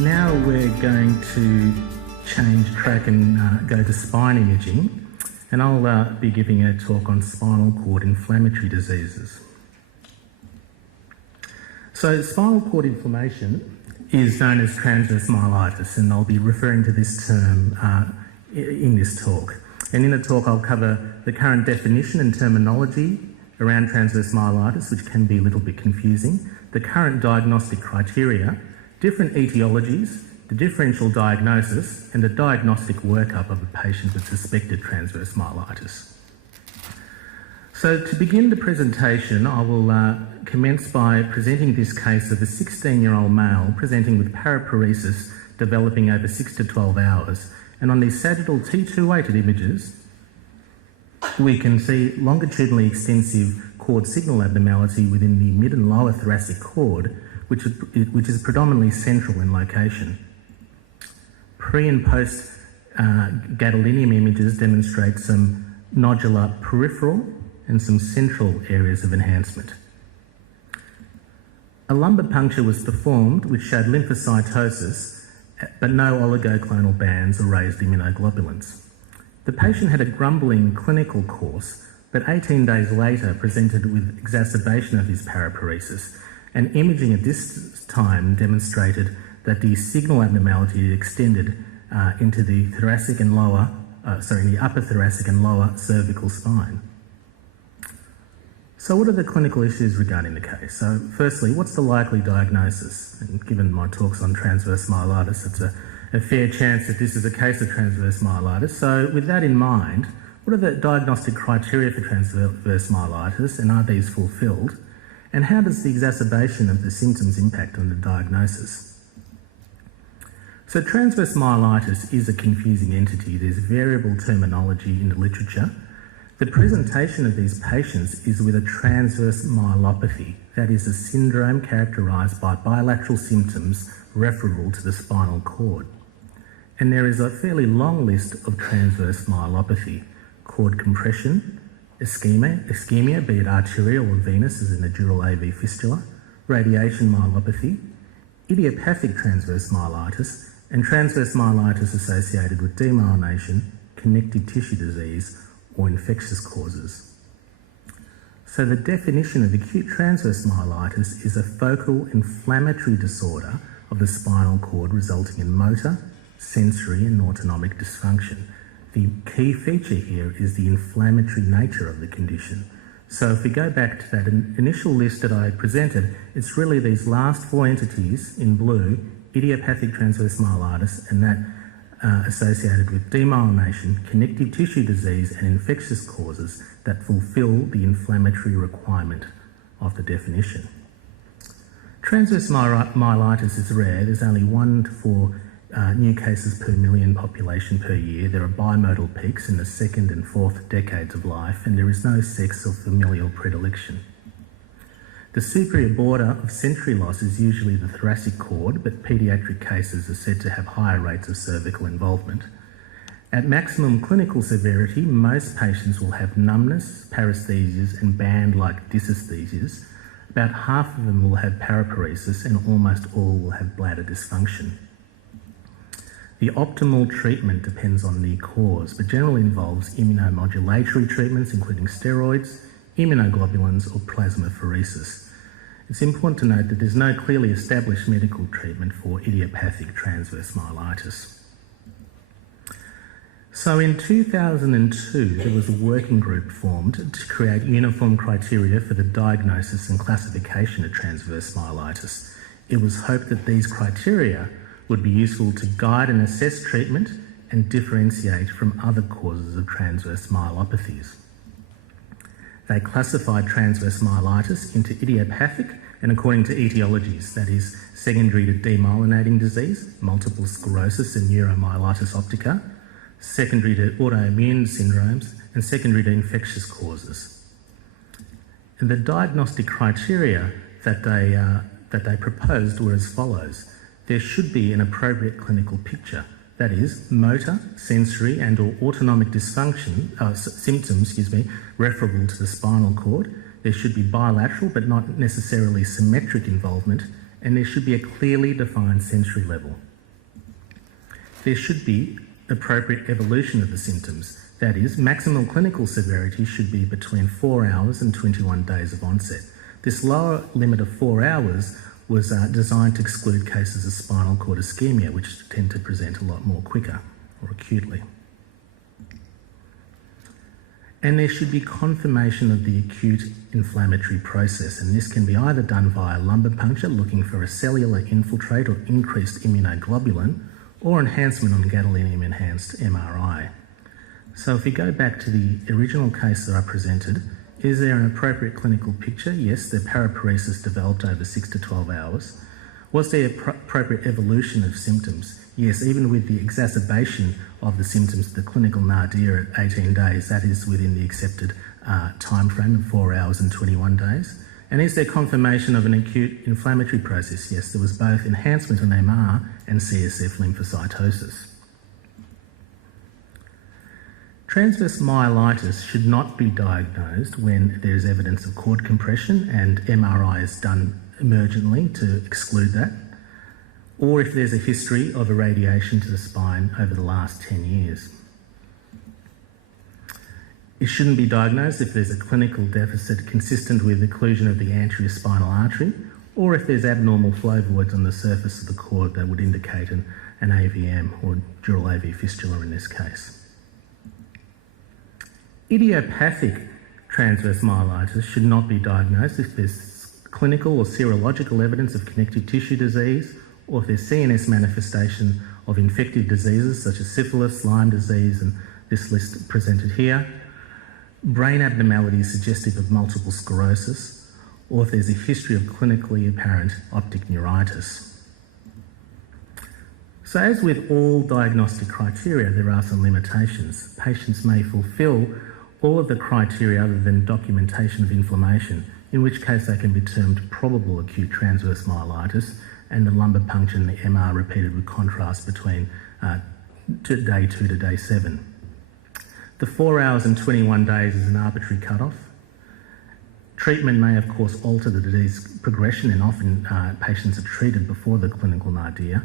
Now we're going to change track and go to spine imaging, and I'll be giving a talk on spinal cord inflammatory diseases. So spinal cord inflammation is known as transverse myelitis, and I'll be referring to this term in this talk. And in the talk I'll cover the current definition and terminology around transverse myelitis, which can be a little bit confusing, the current diagnostic criteria, different etiologies, the differential diagnosis, and the diagnostic workup of a patient with suspected transverse myelitis. So to begin the presentation, I will commence by presenting this case of a 16-year-old male presenting with paraparesis developing over 6 to 12 hours. And on these sagittal T2-weighted images, we can see longitudinally extensive cord signal abnormality within the mid and lower thoracic cord, which is predominantly central in location. Pre and post gadolinium images demonstrate some nodular peripheral and some central areas of enhancement. A lumbar puncture was performed which showed lymphocytosis, but no oligoclonal bands or raised immunoglobulins. The patient had a grumbling clinical course, but 18 days later presented with exacerbation of his paraparesis, and imaging at this time demonstrated that the signal abnormality extended into the thoracic and lower, the upper thoracic and lower cervical spine. So what are the clinical issues regarding the case? So firstly, what's the likely diagnosis? And given my talks on transverse myelitis, it's a fair chance that this is a case of transverse myelitis. So with that in mind, what are the diagnostic criteria for transverse myelitis, and are these fulfilled? And how does the exacerbation of the symptoms impact on the diagnosis? So transverse myelitis is a confusing entity. There's variable terminology in the literature. The presentation of these patients is with a transverse myelopathy, that is a syndrome characterised by bilateral symptoms referable to the spinal cord. And there is a fairly long list of transverse myelopathy: cord compression, ischemia, be it arterial or venous, as in the dural AV fistula, radiation myelopathy, idiopathic transverse myelitis, and transverse myelitis associated with demyelination, connective tissue disease, or infectious causes. So the definition of acute transverse myelitis is a focal inflammatory disorder of the spinal cord resulting in motor, sensory and autonomic dysfunction. The key feature here is the inflammatory nature of the condition. So if we go back to that initial list that I presented, it's really these last four entities in blue: idiopathic transverse myelitis, and that associated with demyelination, connective tissue disease and infectious causes that fulfil the inflammatory requirement of the definition. Transverse myelitis is rare. There's only 1 to 4 new cases per million population per year. There are bimodal peaks in the 2nd and 4th decades of life, and there is no sex or familial predilection. The superior border of sensory loss is usually the thoracic cord, but paediatric cases are said to have higher rates of cervical involvement. At maximum clinical severity, most patients will have numbness, paresthesias and band-like dysesthesias. About half of them will have paraparesis, and almost all will have bladder dysfunction. The optimal treatment depends on the cause, but generally involves immunomodulatory treatments including steroids, immunoglobulins or plasmapheresis. It's important to note that there's no clearly established medical treatment for idiopathic transverse myelitis. So in 2002, there was a working group formed to create uniform criteria for the diagnosis and classification of transverse myelitis. It was hoped that these criteria would be useful to guide and assess treatment and differentiate from other causes of transverse myelopathies. They classified transverse myelitis into idiopathic and according to etiologies, that is, secondary to demyelinating disease, multiple sclerosis and neuromyelitis optica, secondary to autoimmune syndromes, and secondary to infectious causes. And the diagnostic criteria that they proposed were as follows. There should be an appropriate clinical picture, that is, motor, sensory and or autonomic dysfunction, symptoms, referable to the spinal cord. There should be bilateral but not necessarily symmetric involvement, and there should be a clearly defined sensory level. there should be appropriate evolution of the symptoms. That is, maximal clinical severity should be between 4 hours and 21 days of onset. This lower limit of 4 hours was designed to exclude cases of spinal cord ischemia, which tend to present a lot more quicker or acutely. And there should be confirmation of the acute inflammatory process, and this can be either done via lumbar puncture, looking for a cellular infiltrate or increased immunoglobulin, or enhancement on gadolinium-enhanced MRI. So if we go back to the original case that I presented, is there an appropriate clinical picture? Yes, the paraparesis developed over 6 to 12 hours. Was there appropriate evolution of symptoms? Yes, even with the exacerbation of the symptoms of the clinical nadir at 18 days, that is within the accepted time frame of 4 hours and 21 days. And is there confirmation of an acute inflammatory process? Yes, there was both enhancement on MR and CSF lymphocytosis. Transverse myelitis should not be diagnosed when there is evidence of cord compression and MRI is done emergently to exclude that, or if there's a history of irradiation to the spine over the last 10 years. It shouldn't be diagnosed if there's a clinical deficit consistent with occlusion of the anterior spinal artery, or if there's abnormal flow voids on the surface of the cord that would indicate an AVM or dural AV fistula in this case. Idiopathic transverse myelitis should not be diagnosed if there's clinical or serological evidence of connective tissue disease, or if there's CNS manifestation of infective diseases such as syphilis, Lyme disease, and this list presented here, brain abnormalities suggestive of multiple sclerosis, or if there's a history of clinically apparent optic neuritis. So as with all diagnostic criteria, there are some limitations. Patients may fulfil all of the criteria other than documentation of inflammation, in which case they can be termed probable acute transverse myelitis, and the lumbar puncture and the MR repeated with contrast between day 2 to day 7. The 4 hours and 21 days is an arbitrary cutoff. Treatment may of course alter the disease progression, and often patients are treated before the clinical nadir.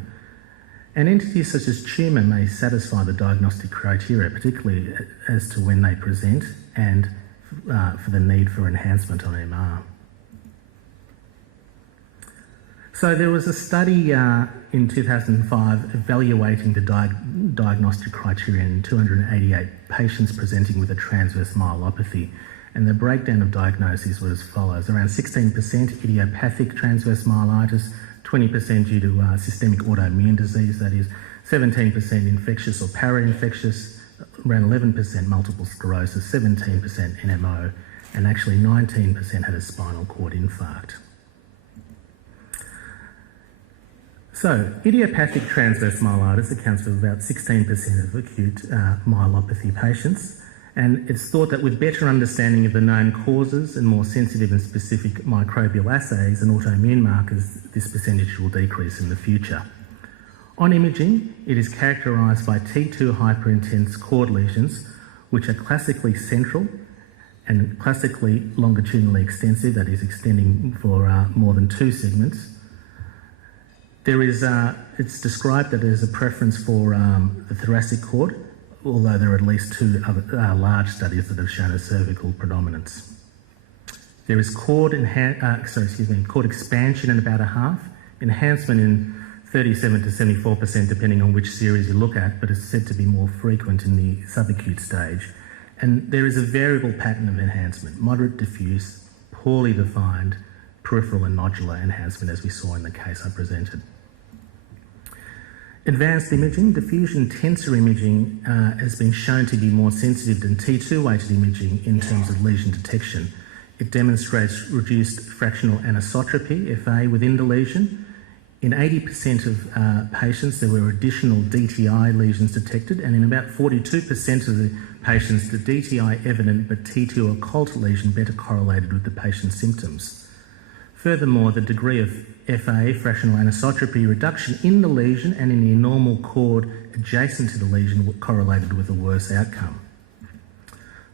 And entities such as tumour may satisfy the diagnostic criteria, particularly as to when they present and for the need for enhancement on MR. So there was a study in 2005 evaluating the diagnostic criteria in 288 patients presenting with a transverse myelopathy, and the breakdown of diagnoses was as follows. Around 16% idiopathic transverse myelitis, 20% due to systemic autoimmune disease, that is 17% infectious or para-infectious, around 11% multiple sclerosis, 17% NMO, and actually 19% had a spinal cord infarct. So, idiopathic transverse myelitis accounts for about 16% of acute myelopathy patients, and it's thought that with better understanding of the known causes and more sensitive and specific microbial assays and autoimmune markers, this percentage will decrease in the future. On imaging, it is characterised by T2 hyperintense cord lesions, which are classically central and classically longitudinally extensive, that is extending for more than 2 segments. There is, it's described that there's a preference for the thoracic cord, although there are at least 2 other large studies that have shown a cervical predominance. There is cord expansion in about a half, enhancement in 37 to 74% depending on which series you look at, but it's said to be more frequent in the subacute stage. And there is a variable pattern of enhancement, moderate diffuse, poorly defined, peripheral and nodular enhancement, as we saw in the case I presented. Advanced imaging, diffusion tensor imaging has been shown to be more sensitive than T2 weighted imaging in terms of lesion detection. It demonstrates reduced fractional anisotropy, FA, within the lesion. In 80% of patients, there were additional DTI lesions detected, and in about 42% of the patients, the DTI evident but T2 occult lesion better correlated with the patient's symptoms. Furthermore, the degree of FA, fractional anisotropy reduction in the lesion and in the normal cord adjacent to the lesion correlated with a worse outcome.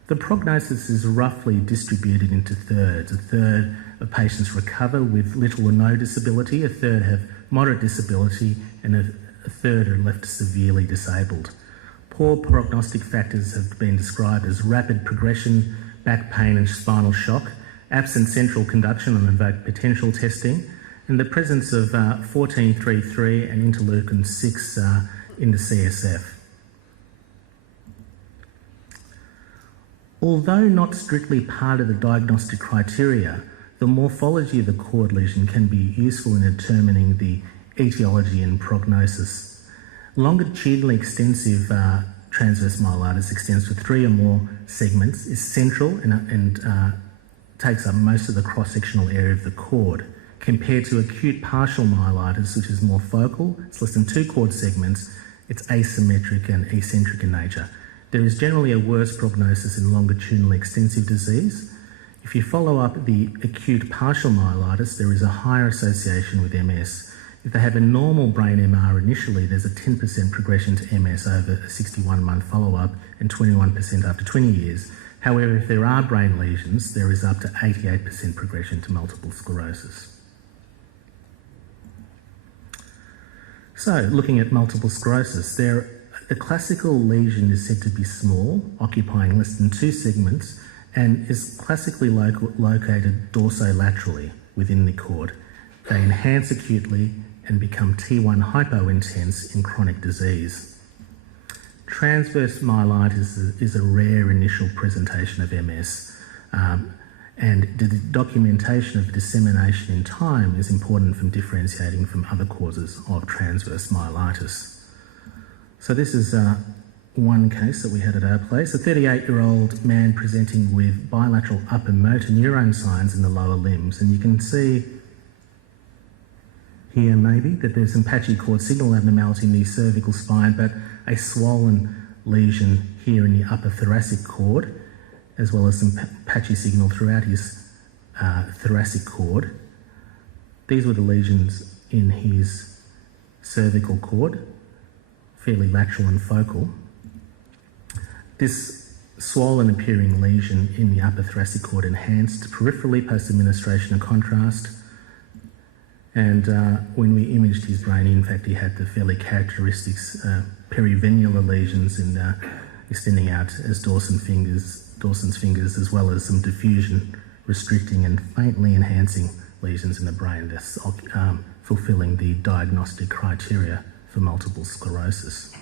The prognosis is roughly distributed into thirds. A third of patients recover with little or no disability, a third have moderate disability, and a third are left severely disabled. Poor prognostic factors have been described as rapid progression, back pain and spinal shock, absent central conduction on evoked potential testing, and the presence of 1433 and interleukin 6 in the CSF. Although not strictly part of the diagnostic criteria, the morphology of the cord lesion can be useful in determining the etiology and prognosis. Longitudinally extensive transverse myelitis extends to 3 or more segments, is central and takes up most of the cross-sectional area of the cord, compared to acute partial myelitis, which is more focal. It's less than 2 cord segments. It's asymmetric and eccentric in nature. There is generally a worse prognosis in longitudinally extensive disease. If you follow up the acute partial myelitis, there is a higher association with MS. If they have a normal brain MR initially, there's a 10% progression to MS over a 61-month follow-up and 21% after 20 years. However, if there are brain lesions, there is up to 88% progression to multiple sclerosis. So, looking at multiple sclerosis, the classical lesion is said to be small, occupying less than 2 segments, and is classically located dorsolaterally within the cord. They enhance acutely and become T1 hypointense in chronic disease. Transverse myelitis is a rare initial presentation of MS, and the documentation of dissemination in time is important from differentiating from other causes of transverse myelitis. So this is one case that we had at our place, a 38-year-old man presenting with bilateral upper motor neurone signs in the lower limbs, and you can see here maybe that there's some patchy cord signal abnormality in the cervical spine, but a swollen lesion here in the upper thoracic cord, as well as some patchy signal throughout his thoracic cord. These were the lesions in his cervical cord, fairly lateral and focal. This swollen appearing lesion in the upper thoracic cord enhanced peripherally post-administration of contrast, and when we imaged his brain, in fact, he had the fairly characteristic perivenular lesions extending out as Dawson's fingers, as well as some diffusion restricting and faintly enhancing lesions in the brain, thus fulfilling the diagnostic criteria for multiple sclerosis.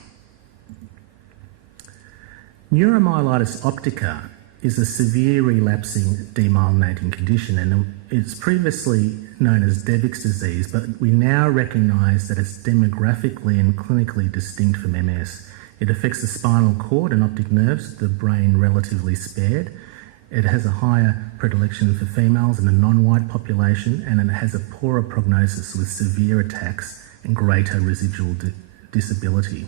Neuromyelitis optica is a severe relapsing demyelinating condition, and it's previously known as Devick's disease, but we now recognise that it's demographically and clinically distinct from MS. It affects the spinal cord and optic nerves, the brain relatively spared. It has a higher predilection for females in a non-white population, and it has a poorer prognosis with severe attacks and greater residual disability.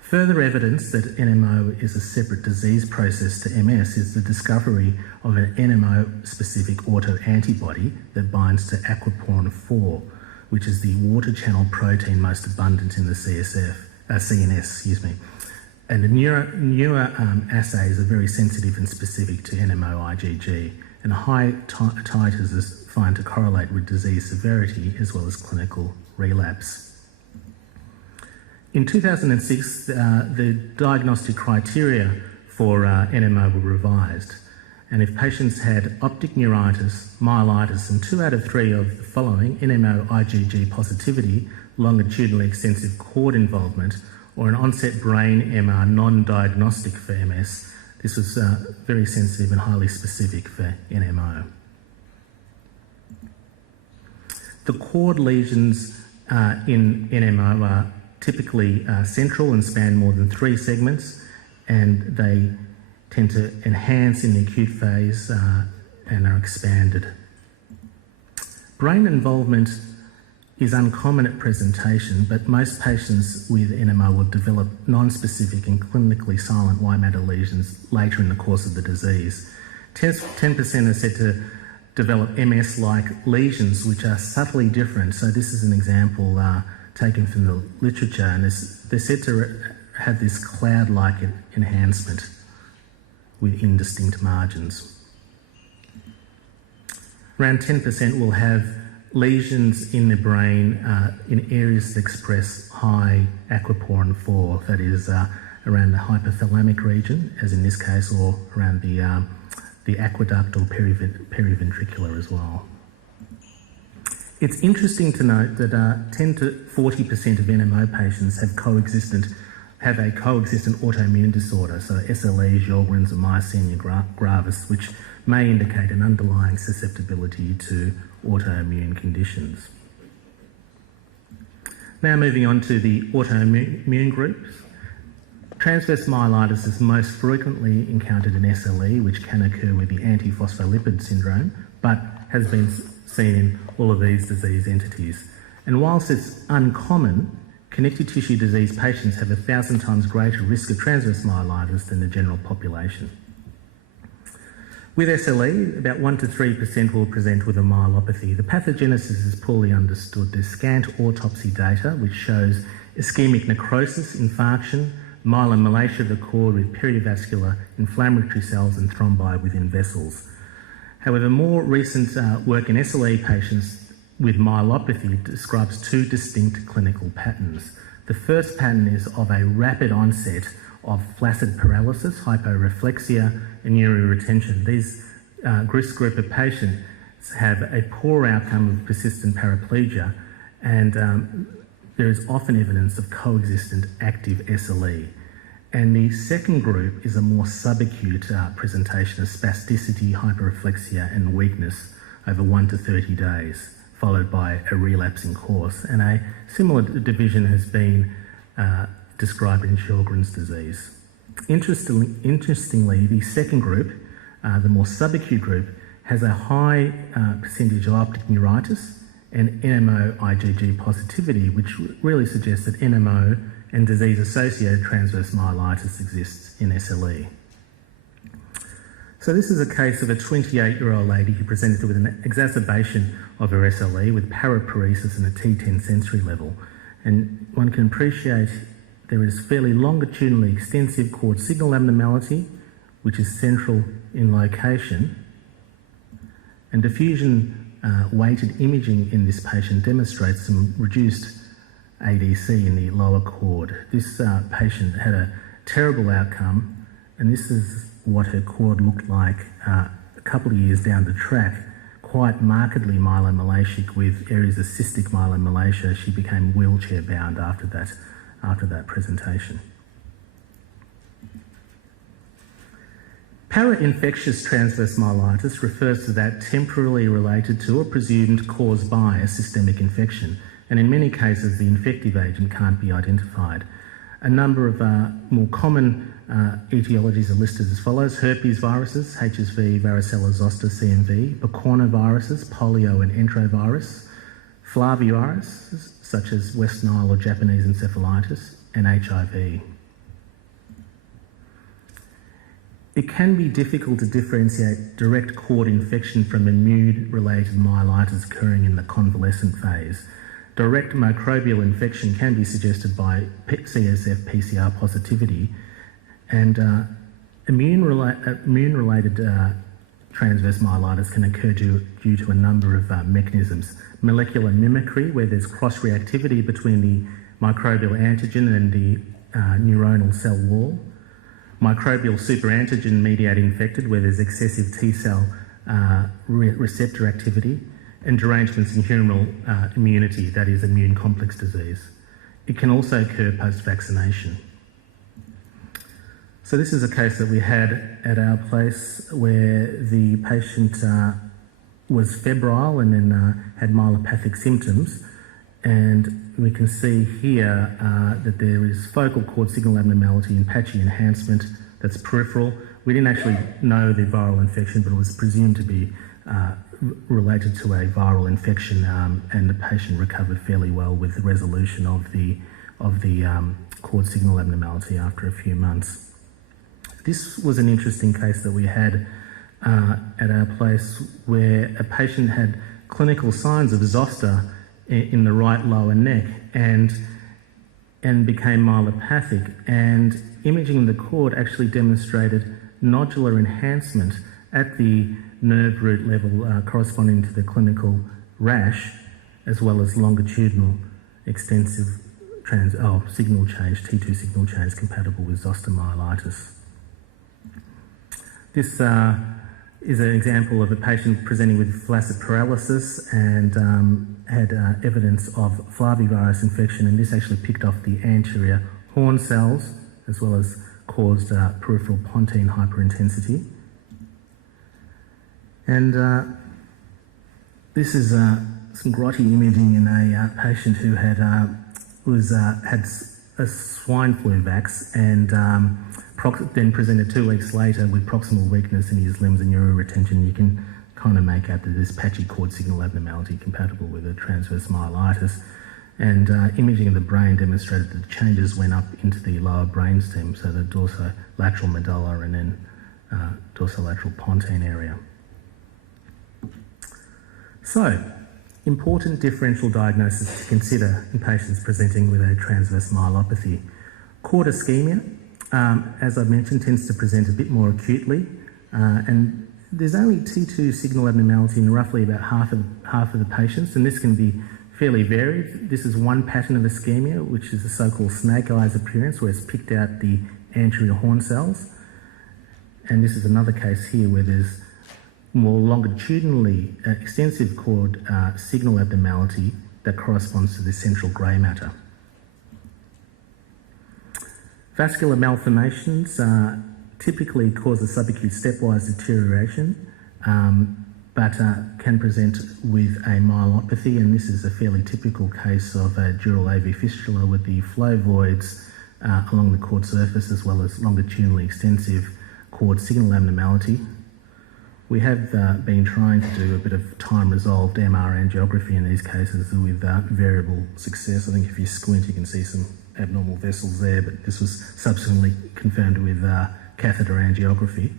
Further evidence that NMO is a separate disease process to MS is the discovery of an NMO-specific autoantibody that binds to aquaporin 4, which is the water channel protein most abundant in the CNS. And the newer assays are very sensitive and specific to NMO-IgG, and high titers is found to correlate with disease severity as well as clinical relapse. In 2006, the diagnostic criteria for NMO were revised, and if patients had optic neuritis, myelitis, and 2 out of 3 of the following, NMO-IgG positivity, longitudinally extensive cord involvement, or an onset brain MR non-diagnostic for MS, this was very sensitive and highly specific for NMO. The cord lesions in NMO are typically central and span more than 3 segments, and they tend to enhance in the acute phase and are expanded. Brain involvement is uncommon at presentation, but most patients with NMO will develop non-specific and clinically silent white matter lesions later in the course of the disease. 10% are said to develop MS-like lesions, which are subtly different. So this is an example taken from the literature, and they're said to have this cloud-like enhancement with indistinct margins. Around 10% will have lesions in the brain in areas that express high aquaporin 4, that is around the hypothalamic region, as in this case, or around the aqueduct or periventricular as well. It's interesting to note that 10 to 40% of NMO patients have a coexistent autoimmune disorder, so SLE, Sjögren's, or myasthenia gravis, which may indicate an underlying susceptibility to autoimmune conditions. Now moving on to the autoimmune groups. Transverse myelitis is most frequently encountered in SLE, which can occur with the antiphospholipid syndrome, but has been seen in all of these disease entities. And whilst it's uncommon, connective tissue disease patients have 1,000 times greater risk of transverse myelitis than the general population. With SLE, about 1 to 3% will present with a myelopathy. The pathogenesis is poorly understood. There's scant autopsy data which shows ischemic necrosis, infarction, myelomalacia of the cord with perivascular inflammatory cells and thrombi within vessels. However, more recent work in SLE patients with myelopathy describes two distinct clinical patterns. The first pattern is of a rapid onset of flaccid paralysis, hyporeflexia, and urinary retention. This group of patients have a poor outcome of persistent paraplegia, and there is often evidence of coexistent active SLE. And the second group is a more subacute presentation of spasticity, hyperreflexia and weakness over 1 to 30 days, followed by a relapsing course. And a similar division has been described in Sjögren's disease. Interestingly, the second group, the more subacute group, has a high percentage of optic neuritis and NMO IgG positivity, which really suggests that NMO and disease-associated transverse myelitis exists in SLE. So this is a case of a 28-year-old lady who presented with an exacerbation of her SLE with paraparesis and a T10 sensory level. And one can appreciate there is fairly longitudinally extensive cord signal abnormality, which is central in location, and diffusion weighted imaging in this patient demonstrates some reduced ADC in the lower cord. This patient had a terrible outcome, and this is what her cord looked like a couple of years down the track, quite markedly myelomalacic with areas of cystic myelomalacia. She became wheelchair bound after that presentation. Parainfectious transverse myelitis refers to that temporarily related to or presumed caused by a systemic infection, and in many cases the infective agent can't be identified. A number of more common etiologies are listed as follows: herpes viruses, HSV, varicella zoster, CMV, picornaviruses, polio and enterovirus, flaviviruses such as West Nile or Japanese encephalitis, and HIV. It can be difficult to differentiate direct cord infection from immune-related myelitis occurring in the convalescent phase. Direct microbial infection can be suggested by CSF PCR positivity, and immune-related transverse myelitis can occur due to a number of mechanisms. Molecular mimicry, where there's cross-reactivity between the microbial antigen and the neuronal cell wall. Microbial superantigen-mediated infected, where there's excessive T-cell receptor activity, and derangements in humoral immunity, that is immune complex disease. It can also occur post-vaccination. So this is a case that we had at our place where the patient was febrile and then had myelopathic symptoms, and we can see here that there is focal cord signal abnormality and patchy enhancement that's peripheral. We didn't actually know the viral infection, but it was presumed to be related to a viral infection, and the patient recovered fairly well with the resolution of the cord signal abnormality after a few months. This was an interesting case that we had at our place where a patient had clinical signs of zoster in the right lower neck and became myelopathic, and imaging the cord actually demonstrated nodular enhancement at the nerve root level corresponding to the clinical rash, as well as longitudinal extensive signal change, T2 signal change compatible with zoster myelitis. This is an example of a patient presenting with flaccid paralysis and had evidence of flavivirus infection, and this actually picked off the anterior horn cells as well as caused peripheral pontine hyperintensity. And this is some grotty imaging in a patient who had had a swine flu vax and then presented 2 weeks later with proximal weakness in his limbs and urinary retention. You can kind of make out that this patchy cord signal abnormality compatible with a transverse myelitis. And imaging of the brain demonstrated that the changes went up into the lower brainstem, so the dorsolateral medulla and then dorsolateral pontine area. So, important differential diagnosis to consider in patients presenting with a transverse myelopathy. Cord ischemia, as I mentioned, tends to present a bit more acutely, and there's only T2 signal abnormality in roughly about half of the patients, and this can be fairly varied. This is one pattern of ischemia, which is a so-called snake eyes appearance, where it's picked out the anterior horn cells, and this is another case here where there's more longitudinally extensive cord signal abnormality that corresponds to the central grey matter. Vascular malformations typically cause a subacute stepwise deterioration, but can present with a myelopathy, and this is a fairly typical case of a dural AV fistula with the flow voids along the cord surface as well as longitudinally extensive cord signal abnormality. We have been trying to do a bit of time-resolved MR angiography in these cases with variable success. I think if you squint you can see some abnormal vessels there, but this was subsequently confirmed with catheter angiography.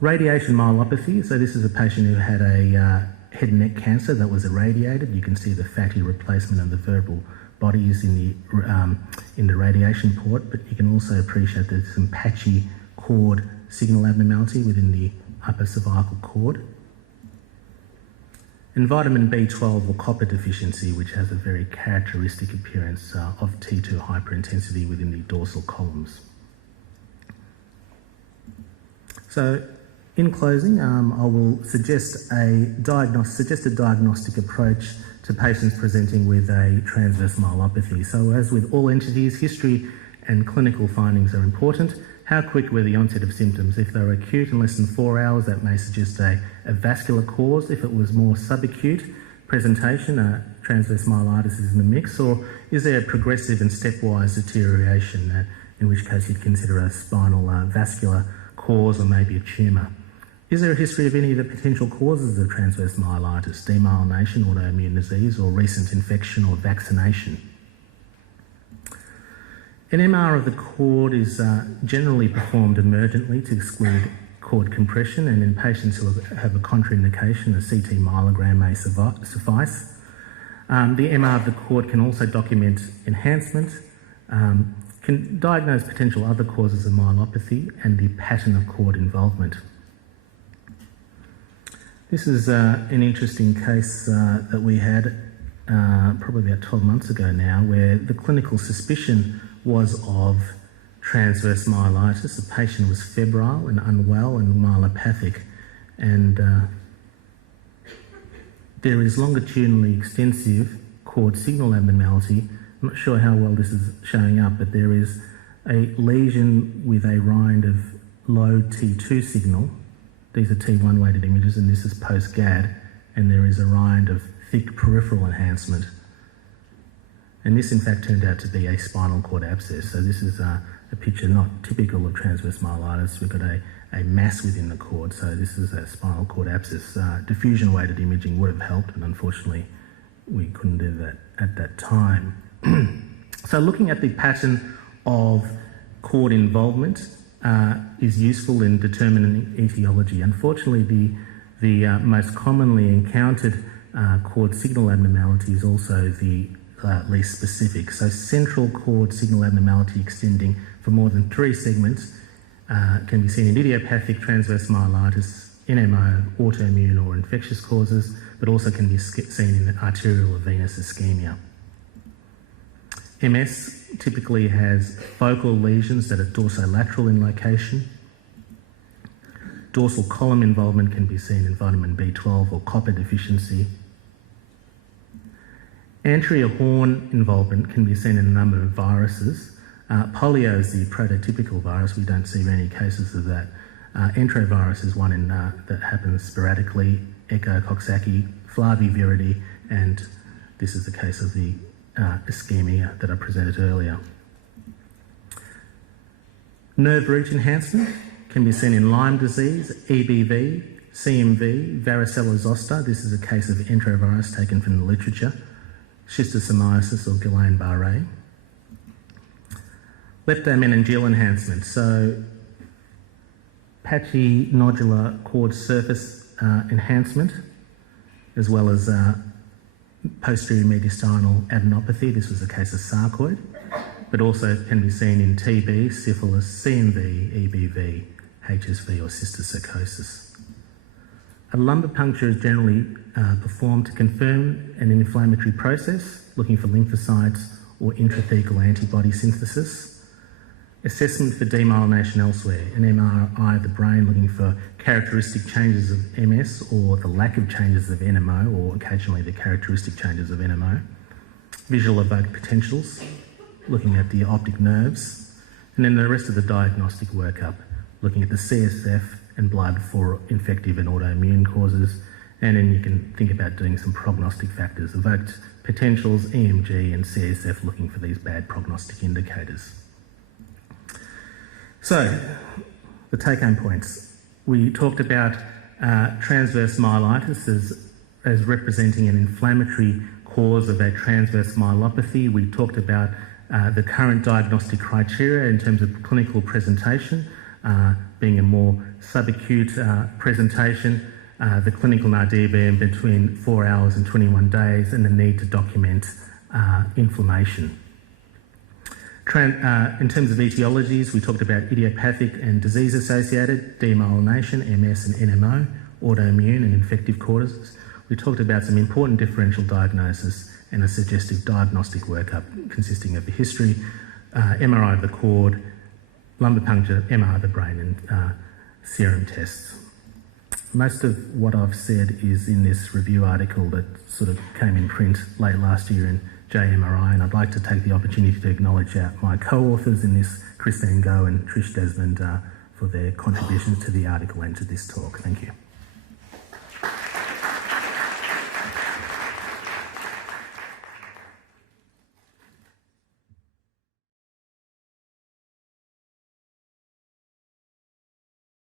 Radiation myelopathy, so this is a patient who had a head and neck cancer that was irradiated. You can see the fatty replacement of the vertebral bodies in the radiation port, but you can also appreciate there's some patchy cord signal abnormality within the upper cervical cord. And vitamin B12 or copper deficiency, which has a very characteristic appearance of T2 hyperintensity within the dorsal columns. So, in closing, I will suggest a diagnostic approach to patients presenting with a transverse myelopathy. So, as with all entities, history and clinical findings are important. How quick were the onset of symptoms? If they were acute in less than 4 hours, that may suggest a vascular cause. If it was more subacute presentation, transverse myelitis is in the mix. Or is there a progressive and stepwise deterioration, in which case you'd consider a spinal vascular cause or maybe a tumour? Is there a history of any of the potential causes of transverse myelitis, demyelination, autoimmune disease, or recent infection or vaccination? An MR of the cord is generally performed emergently to exclude cord compression, and in patients who have a contraindication, a CT myelogram may suffice. The MR of the cord can also document enhancement, can diagnose potential other causes of myelopathy and the pattern of cord involvement. This is an interesting case that we had probably about 12 months ago now, where the clinical suspicion was of transverse myelitis. The patient was febrile and unwell and myelopathic, and there is longitudinally extensive cord signal abnormality. I'm not sure how well this is showing up, but there is a lesion with a rind of low T2 signal. These are T1 weighted images, and this is post-GAD, and there is a rind of thick peripheral enhancement. And this in fact turned out to be a spinal cord abscess. So this is a picture not typical of transverse myelitis. We've got a mass within the cord, so this is a spinal cord abscess. Diffusion weighted imaging would have helped, but unfortunately we couldn't do that at that time. So looking at the pattern of cord involvement is useful in determining etiology. Unfortunately, the most commonly encountered cord signal abnormality is also the least specific. So central cord signal abnormality extending for more than 3 segments can be seen in idiopathic transverse myelitis, NMO, autoimmune or infectious causes, but also can be seen in arterial or venous ischemia. MS typically has focal lesions that are dorsolateral in location. Dorsal column involvement can be seen in vitamin B12 or copper deficiency. Anterior horn involvement can be seen in a number of viruses. Polio is the prototypical virus. We don't see many cases of that. Enterovirus is one that happens sporadically, Echo Coxsackie, Flaviviridae, and this is the case of the ischemia that I presented earlier. Nerve root enhancement can be seen in Lyme disease, EBV, CMV, varicella zoster. This is a case of enterovirus taken from the literature. Schistosomiasis or Guillain-Barré. Leptomeningeal enhancement, so patchy nodular cord surface enhancement, as well as posterior mediastinal adenopathy. This was a case of sarcoid, but also can be seen in TB, syphilis, CMV, EBV, HSV or cysticercosis. A lumbar puncture is generally performed to confirm an inflammatory process, looking for lymphocytes or intrathecal antibody synthesis. Assessment for demyelination elsewhere, an MRI of the brain looking for characteristic changes of MS or the lack of changes of NMO, or occasionally the characteristic changes of NMO. Visual evoked potentials, looking at the optic nerves, and then the rest of the diagnostic workup, looking at the CSF and blood for infective and autoimmune causes, and then you can think about doing some prognostic factors, evoked potentials, EMG and CSF, looking for these bad prognostic indicators. So, the take-home points. We talked about transverse myelitis as representing an inflammatory cause of a transverse myelopathy. We talked about the current diagnostic criteria in terms of clinical presentation, being a more subacute presentation, the clinical nadir being between 4 hours and 21 days, and the need to document inflammation. In terms of etiologies, we talked about idiopathic and disease-associated, demyelination, MS and NMO, autoimmune and infective causes. We talked about some important differential diagnosis and a suggestive diagnostic workup consisting of the history, MRI of the cord, lumbar puncture, MR of the brain and serum tests. Most of what I've said is in this review article that sort of came in print late last year in JMRI, and I'd like to take the opportunity to acknowledge my co-authors in this, Christine Goh and Trish Desmond, for their contributions to the article and to this talk. Thank you.